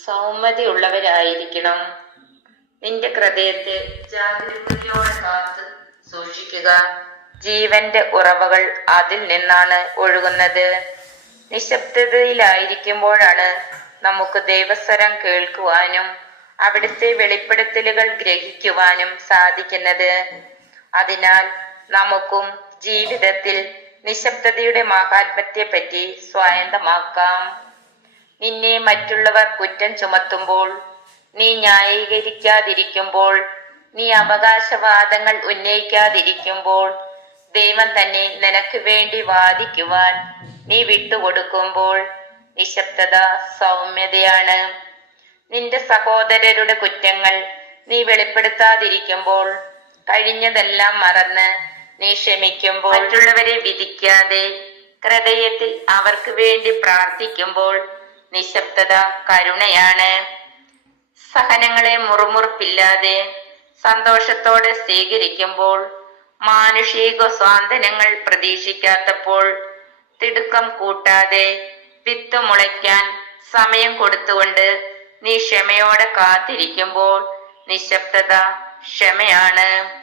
സൗമ്യതയുള്ളവരായിരിക്കണം. നിന്റെ ഹൃദയത്തെ ജാഗരൂകതയോടെ കാത്ത് സൂക്ഷിക്കുക. ജീവന്റെ ഉറവകൾ അതിൽ നിന്നാണ് ഒഴുകുന്നത്. നിശബ്ദതയിലായിരിക്കുമ്പോഴാണ് നമുക്ക് ദൈവസ്വരം കേൾക്കുവാനും അവിടുത്തെ വെളിപ്പെടുത്തലുകൾ ഗ്രഹിക്കുവാനും സാധിക്കുന്നത്. അതിനാൽ നമുക്കും ജീവിതത്തിൽ നിശബ്ദതയുടെ മഹാത്മ്യത്തെപ്പറ്റി സ്വായത്തമാക്കാം. നിന്നെ മറ്റുള്ളവർ കുറ്റം ചുമത്തുമ്പോൾ, നീ ന്യായീകരിക്കാതിരിക്കുമ്പോൾ, നീ അവകാശവാദങ്ങൾ ഉന്നയിക്കാതിരിക്കുമ്പോൾ, ദൈവം തന്നെ നിനക്ക് വേണ്ടി വാദിക്കുവാൻ നീ വിട്ടുകൊടുക്കുമ്പോൾ, നിശബ്ദത സൗമ്യതയാണ്. നിന്റെ സഹോദരരുടെ കുറ്റങ്ങൾ നീ വെളിപ്പെടുത്താതിരിക്കുമ്പോൾ, കഴിഞ്ഞതെല്ലാം മറന്ന് നീ ക്ഷമിക്കുമ്പോൾ, മറ്റുള്ളവരെ വിധിക്കാതെ ഹൃദയത്തിൽ അവർക്ക് വേണ്ടി പ്രാർത്ഥിക്കുമ്പോൾ, നിശബ്ദത കരുണയാണ്. സഹനങ്ങളെ മുറുമുറുപ്പില്ലാതെ സന്തോഷത്തോടെ സ്വീകരിക്കുമ്പോൾ, മാനുഷിക സ്വാന്തനങ്ങൾ പ്രതീക്ഷിക്കാത്തപ്പോൾ, തിടുക്കം കൂട്ടാതെ വിത്ത് മുളയ്ക്കാൻ സമയം കൊടുത്തുകൊണ്ട് നീ ക്ഷമയോടെ കാത്തിരിക്കുമ്പോൾ, നിശബ്ദത ക്ഷമയാണ്.